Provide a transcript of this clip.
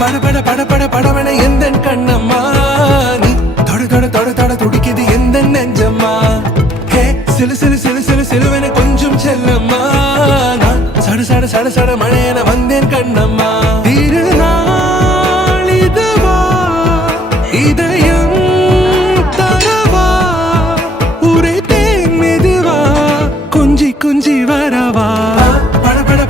பட பட பட பட படவன எந்தன் கண்ணம்மா நீ தொட தொட தொட தொட துடிக்குது எந்த நெஞ்சம்மா ஹே சிலு சிலு சிலு சிலு சிலுவென கொஞ்சம் செல்லம்மா நான் சட சட சட சட மழையென வந்தேன் கண்ணம்மா திருநாள் இதுவா இதயம் தரவா உரைத்தேன் மெதுவா கொஞ்சி கொஞ்சி வரவா பட பட